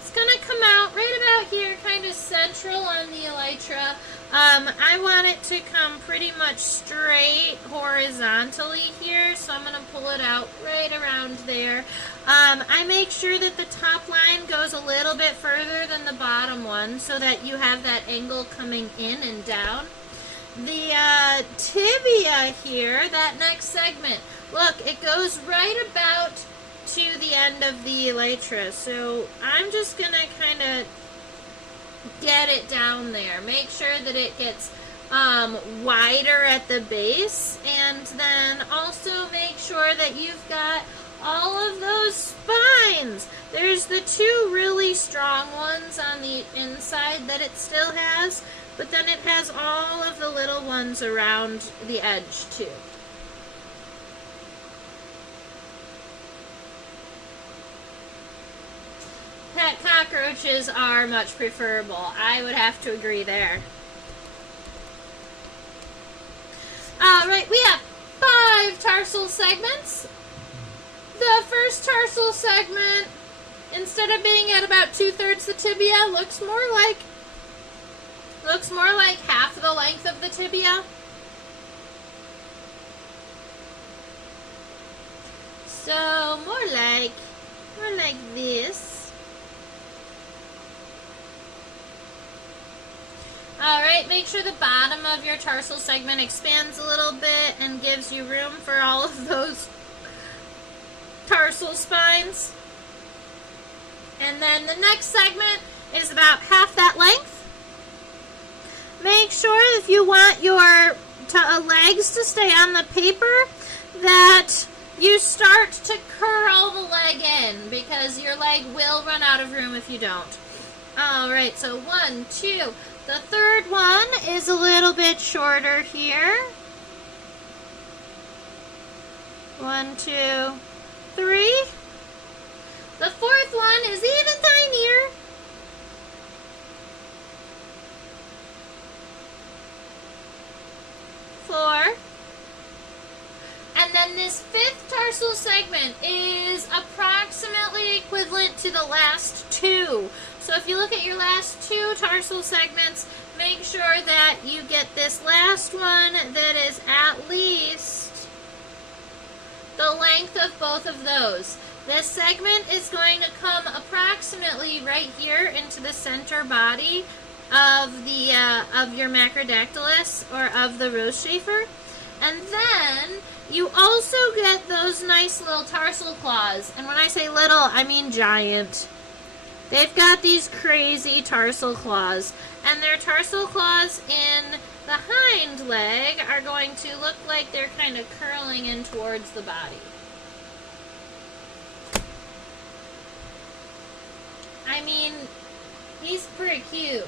It's going to come out right about here, kind of central on the elytra. I want it to come pretty much straight horizontally here, so I'm going to pull it out right around there. I make sure that the top line goes a little bit further than the bottom one so that you have that angle coming in and down. The tibia here, that next segment, look, it goes right about to the end of the elytra. So I'm just going to kind of get it down there. Make sure that it gets wider at the base, and then also make sure that you've got all of those spines. There's the two really strong ones on the inside that it still has, but then it has all of the little ones around the edge too. Pet cockroaches are much preferable. I would have to agree there. Alright, we have 5 tarsal segments. The first tarsal segment, instead of being at about 2/3 the tibia, looks more like half the length of the tibia. So more like this. Alright, make sure the bottom of your tarsal segment expands a little bit and gives you room for all of those tarsal spines. And then the next segment is about half that length. Make sure if you want your legs to stay on the paper that you start to curl the leg in, because your leg will run out of room if you don't. Alright, so 1, 2. The third one is a little bit shorter here. 1, 2, 3. The fourth one is even tinier. 4. And then this fifth tarsal segment is approximately equivalent to the last 2. So if you look at your last 2 tarsal segments, make sure that you get this last one that is at least the length of both of those. This segment is going to come approximately right here into the center body of the of your Macrodactylus, or of the rose Chafer. And then you also get those nice little tarsal claws. And when I say little, I mean giant. They've got these crazy tarsal claws. And their tarsal claws in the hind leg are going to look like they're kind of curling in towards the body. I mean, he's pretty cute.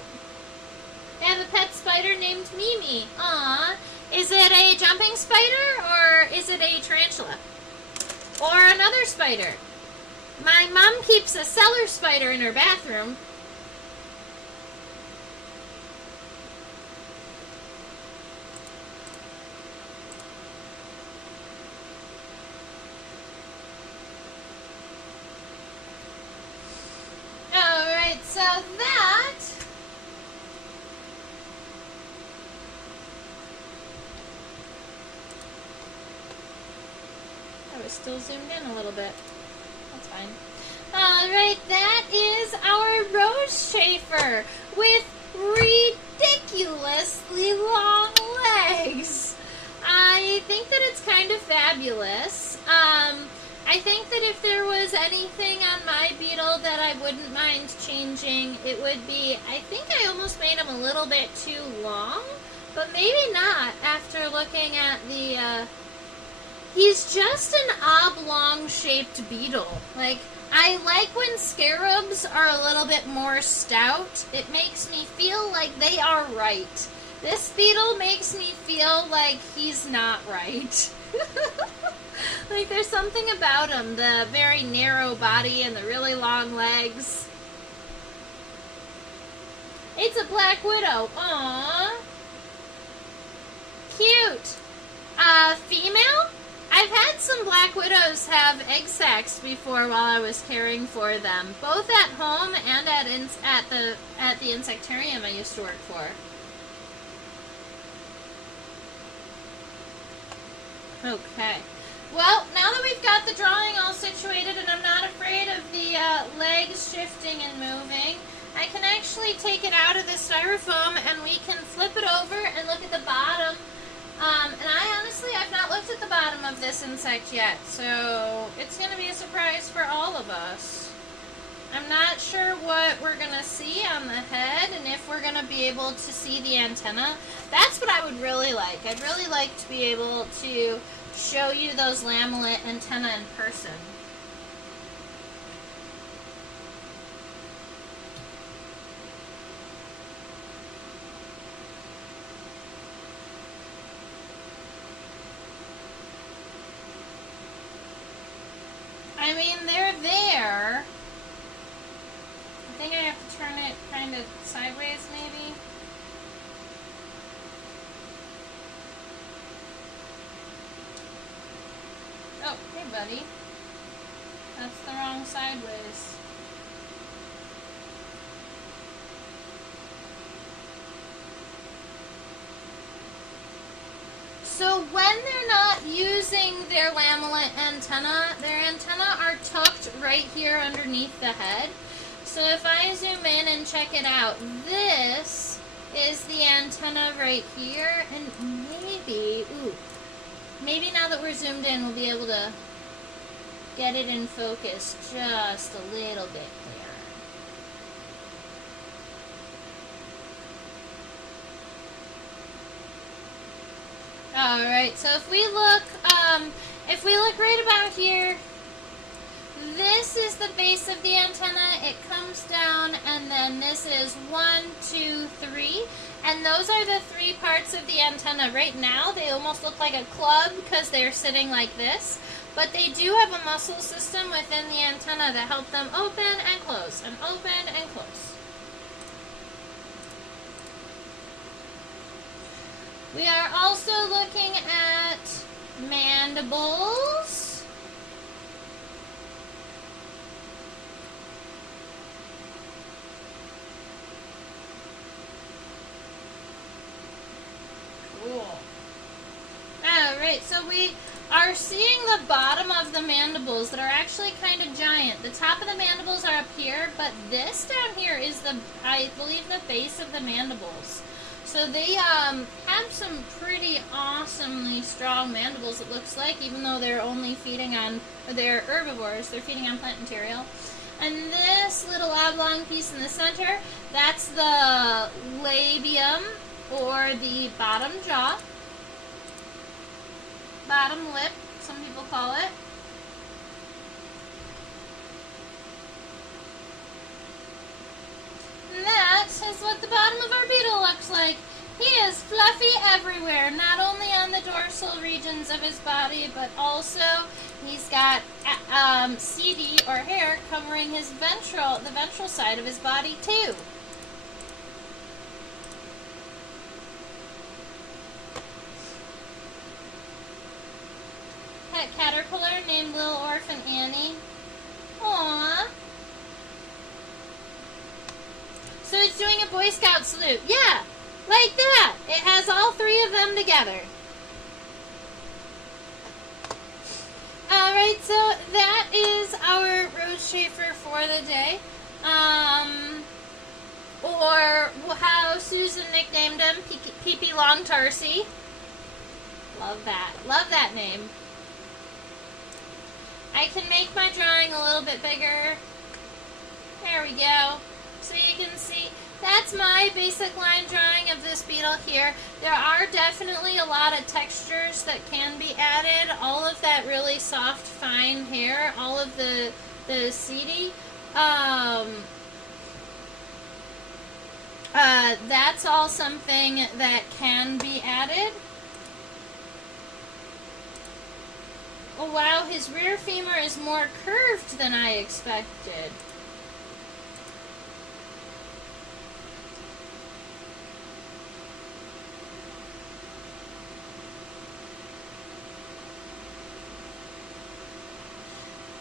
They have a pet spider named Mimi. Aww. Is it a jumping spider, or is it a tarantula? Or another spider? My mom keeps a cellar spider in her bathroom. Alright, so that I was still zoomed in a little bit. That's fine. Alright, that is our rose chafer with ridiculously long legs. I think that it's kind of fabulous. I think that if there was anything on my beetle that I wouldn't mind changing, it would be, I think I almost made him a little bit too long, but maybe not after looking at the, he's just an oblong-shaped beetle. Like, I like when scarabs are a little bit more stout. It makes me feel like they are right. This beetle makes me feel like he's not right. Like, there's something about him, the very narrow body and the really long legs. It's a black widow. Aww. Cute. Female? I've had some black widows have egg sacs before while I was caring for them, both at home and at the insectarium I used to work for. Okay. Well, now that we've got the drawing all situated and I'm not afraid of the legs shifting and moving, I can actually take it out of the styrofoam and we can flip it over and look at the bottom. And I've not looked at the bottom of this insect yet, so it's going to be a surprise for all of us. I'm not sure what we're going to see on the head and if we're going to be able to see the antenna. That's what I would really like. I'd really like to be able to show you those lamellet antenna in person. I mean, they're there. I think I have to turn it kind of sideways, maybe. Oh, hey, buddy. That's the wrong sideways. So when they're not using their lamellet antenna, their antenna are tucked right here underneath the head. So if I zoom in and check it out, this is the antenna right here, and maybe now that we're zoomed in, we'll be able to get it in focus just a little bit clearer. Alright, so if we look right about here, this is the base of the antenna. It comes down, and then this is 1, 2, 3, and those are the 3 parts of the antenna. Right now, they almost look like a club because they're sitting like this, but they do have a muscle system within the antenna that help them open and close, and open and close. We are also looking at mandibles. Cool. Alright, so we are seeing the bottom of the mandibles that are actually kind of giant. The top of the mandibles are up here, but this down here is I believe, the base of the mandibles. So they have some pretty awesomely strong mandibles, it looks like, even though they're only feeding on, they're herbivores, they're feeding on plant material. And this little oblong piece in the center, that's the labium, or the bottom jaw, bottom lip, some people call it. And that is what the bottom of our beetle looks like. He is fluffy everywhere, not only on the dorsal regions of his body, but also he's got CD or hair covering his the ventral side of his body too. Pet caterpillar named Little Orphan Annie. Aww. So it's doing a Boy Scout salute. Yeah, like that. It has all 3 of them together. Alright. so that is our rose chafer for the day. Or how Susan nicknamed him, Pee-Pee Long Tarsi. Love that. Love that name. I can make my drawing a little bit bigger. There we go. So you can see, that's my basic line drawing of this beetle here. There are definitely a lot of textures that can be added. All of that really soft, fine hair, all of the seedy. That's all something that can be added. Oh wow, his rear femur is more curved than I expected.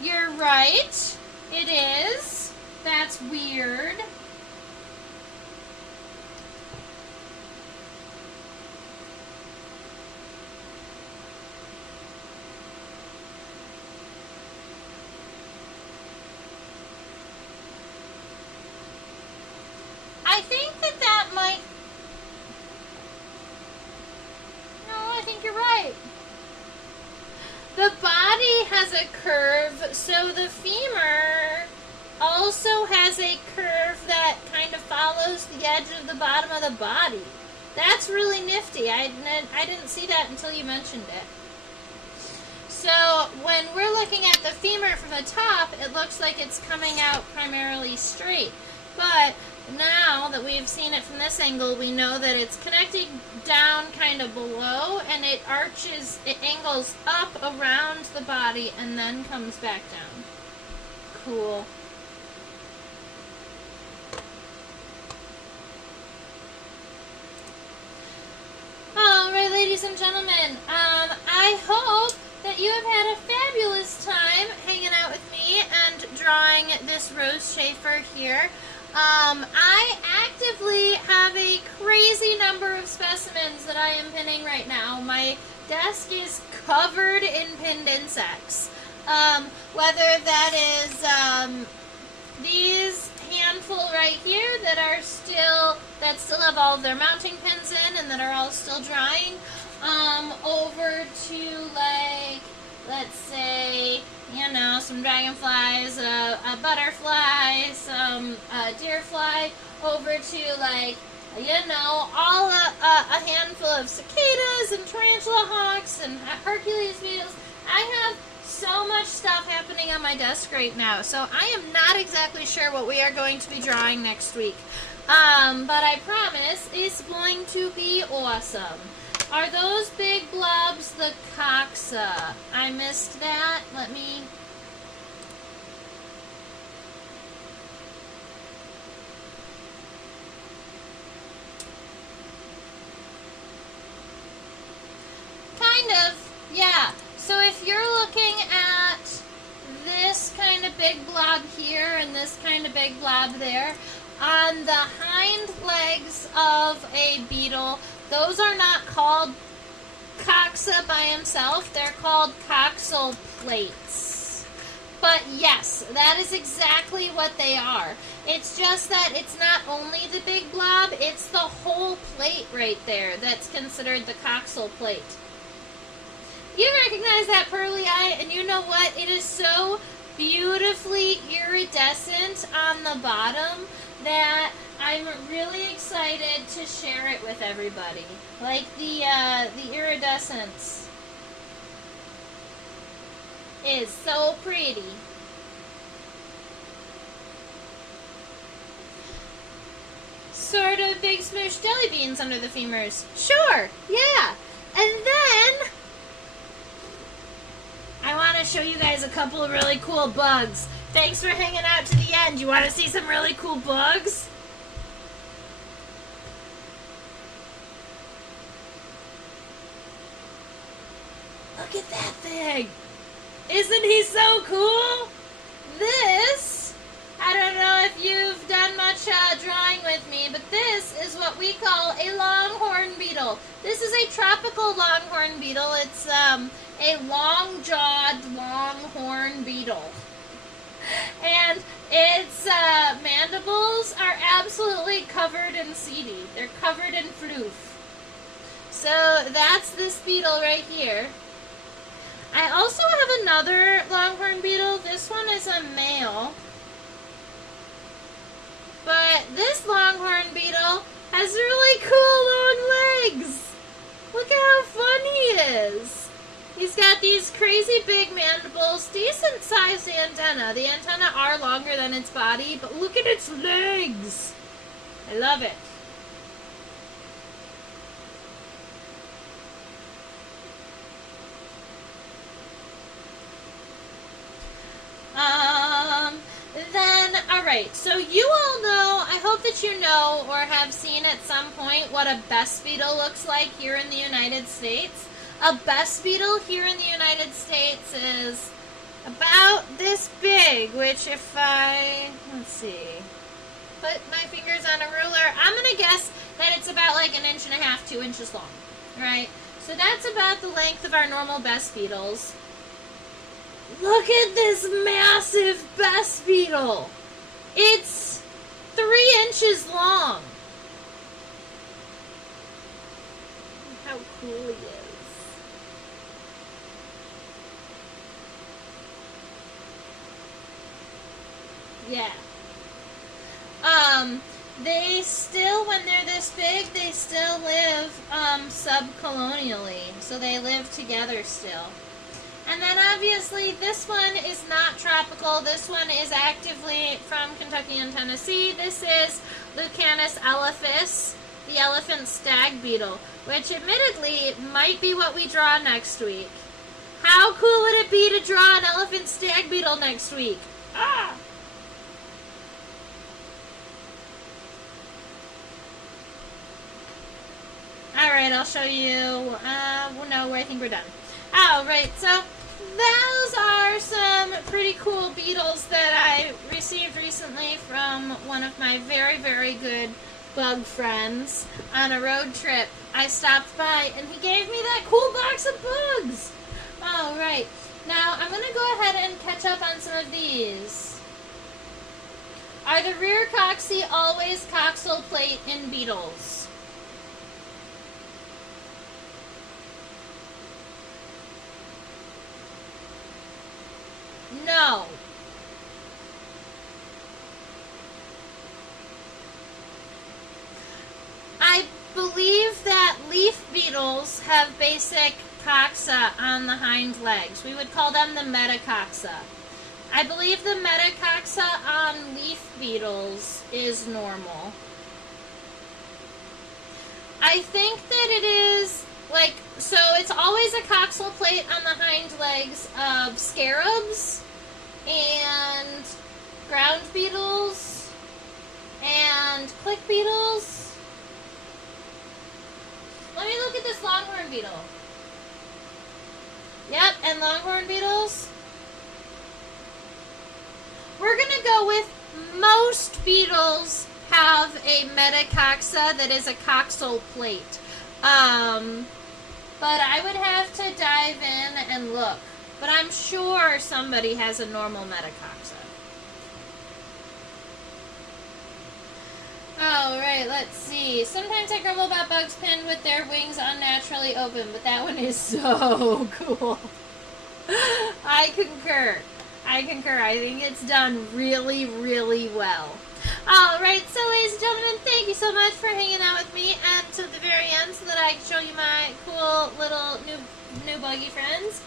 You're right, it is. That's weird. I think that might... No, I think you're right. The body has a curve, so the femur also has a curve that kind of follows the edge of the bottom of the body. That's really nifty. I didn't see that until you mentioned it. So when we're looking at the femur from the top, it looks like it's coming out primarily straight. But now that we've seen it from this angle, we know that it's connecting down kind of below, and it arches, it angles up around the body and then comes back down. Cool. Alright, ladies and gentlemen, I hope that you have had a fabulous time hanging out with me and drawing this rose chafer here. I actively have a crazy number of specimens that I am pinning right now. My desk is covered in pinned insects. Whether that is these handful right here that still have all of their mounting pins in and that are all still drying, over to, like, let's say, you know, some dragonflies, a butterfly, some deer fly, over to, like, you know, all a handful of cicadas and tarantula hawks and Hercules beetles. I have so much stuff happening on my desk right now, so I am not exactly sure what we are going to be drawing next week. But I promise it's going to be awesome. Are those big blobs the coxa? I missed that. Let me... Kind of, yeah. So if you're looking at this kind of big blob here and this kind of big blob there, on the hind legs of a beetle, those are not called coxa by himself. They're called coxal plates. But yes, that is exactly what they are. It's just that it's not only the big blob, it's the whole plate right there that's considered the coxal plate. You recognize that pearly eye, and you know what? It is so beautifully iridescent on the bottom that I'm really excited to share it with everybody. Like the iridescence is so pretty. Sort of big smooshed jelly beans under the femurs. Sure, yeah. And then I want to show you guys a couple of really cool bugs. Thanks for hanging out to the end. You want to see some really cool bugs? Look at that thing. Isn't he so cool? This, I don't know if you've done much drawing with me, but this is what we call a longhorn beetle. This is a tropical longhorn beetle. It's a long-jawed, longhorn beetle. And its mandibles are absolutely covered in seaweed. They're covered in floof. So that's this beetle right here. I also have another longhorn beetle. This one is a male. But this longhorn beetle has really cool long legs. Look at how fun he is. He's got these crazy big mandibles, decent sized antenna. The antenna are longer than its body, but look at its legs. I love it. Alright, so you all know, I hope that you know or have seen at some point what a best beetle looks like here in the United States. A best beetle here in the United States is about this big, which if I, let's see, put my fingers on a ruler, I'm going to guess that it's about like 1.5 inches, 2 inches long, right? So that's about the length of our normal best beetles. Look at this massive best beetle. It's 3 inches long. How cool he is. Yeah. They still, when they're this big, they still live, subcolonially. So they live together still. And then obviously this one is not tropical. This one is actively from Kentucky and Tennessee. This is Lucanus elephas, the elephant stag beetle, which admittedly might be what we draw next week. How cool would it be to draw an elephant stag beetle next week? Ah! Alright, I'll show you, no, I think we're done. Alright, so those are some pretty cool beetles that I received recently from one of my very, very good bug friends on a road trip. I stopped by and he gave me that cool box of bugs. Alright, now I'm going to go ahead and catch up on some of these. Are the rear coxae always coxal plate in beetles? No. I believe that leaf beetles have basic coxa on the hind legs. We would call them the metacoxa. I believe the metacoxa on leaf beetles is normal. I think that it is like, so it's always a coxal plate on the hind legs of scarabs and ground beetles and click beetles. Let me look at this longhorn beetle. Yep, and longhorn beetles. We're going to go with most beetles have a metacoxa that is a coxal plate. But I would have to dive in and look. But I'm sure somebody has a normal metacoxa. Alright, let's see. Sometimes I grumble about bugs pinned with their wings unnaturally open, but that one is so cool. I concur. I think it's done really, really well. Alright, so ladies and gentlemen, thank you so much for hanging out with me and to the very end so that I can show you my cool little new buggy friends.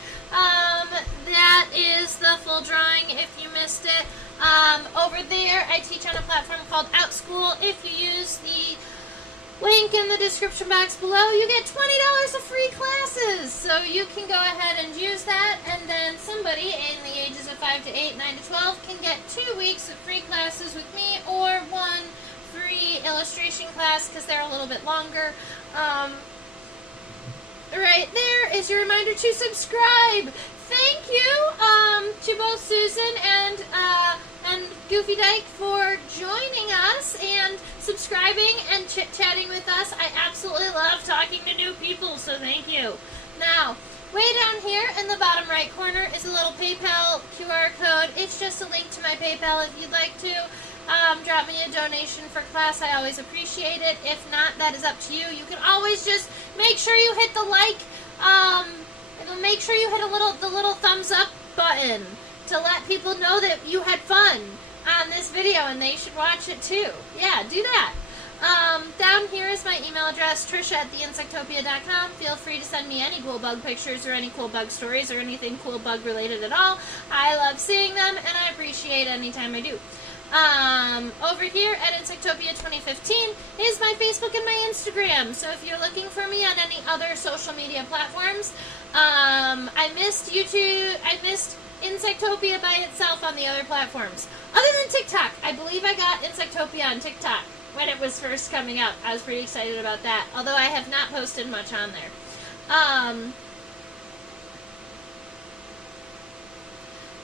That is the full drawing if you missed it. Over there, I teach on a platform called OutSchool. If you use the link in the description box below, you get $20 of free classes. So you can go ahead and use that, and then somebody in the ages of 5 to 8, 9 to 12 can get 2 weeks of free classes with me, or 1 free illustration class because they're a little bit longer. Right there is your reminder to subscribe. Thank you to both Susan and Goofy Dyke for joining us and subscribing and chit-chatting with us. I absolutely love talking to new people, so thank you. Now, Way down here in the bottom right corner is a little PayPal QR code. It's just a link to my PayPal if you'd like to drop me a donation for class. I always appreciate it. If not, that is up to you. You can always just make sure you hit the like, make sure you hit the little thumbs up button to let people know that you had fun on this video and they should watch it too. Yeah, do that. Down here is my email address, trisha@theinsectopia.com. Feel free to send me any cool bug pictures or any cool bug stories or anything cool bug related at all. I love seeing them and I appreciate any time I do. Over here at Insectopia 2015 is my Facebook and my Instagram. So if you're looking for me on any other social media platforms, I missed YouTube, I missed Insectopia by itself on the other platforms. Other than TikTok, I believe I got Insectopia on TikTok when it was first coming up. I was pretty excited about that, although I have not posted much on there.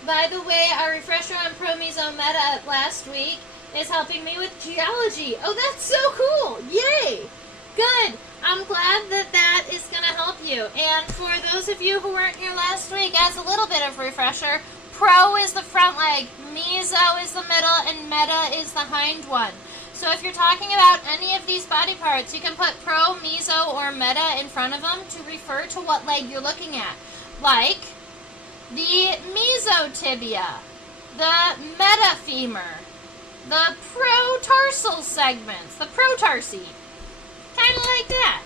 By the way, our refresher on Promeso Meta last week is helping me with geology. Oh, that's so cool! Yay! Good! I'm glad that is going to help you. And for those of you who weren't here last week, as a little bit of refresher, Pro is the front leg, Meso is the middle, and Meta is the hind one. So if you're talking about any of these body parts, you can put Pro, Meso, or Meta in front of them to refer to what leg you're looking at. Like the mesotibia, the metafemur, the protarsal segments, the protarsi. Kind of like that.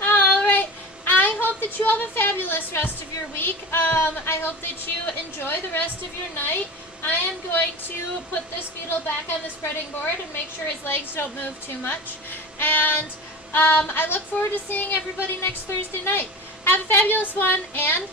Alright, I hope that you have a fabulous rest of your week. I hope that you enjoy the rest of your night. I am going to put this beetle back on the spreading board and make sure his legs don't move too much. And I look forward to seeing everybody next Thursday night. Have a fabulous one, and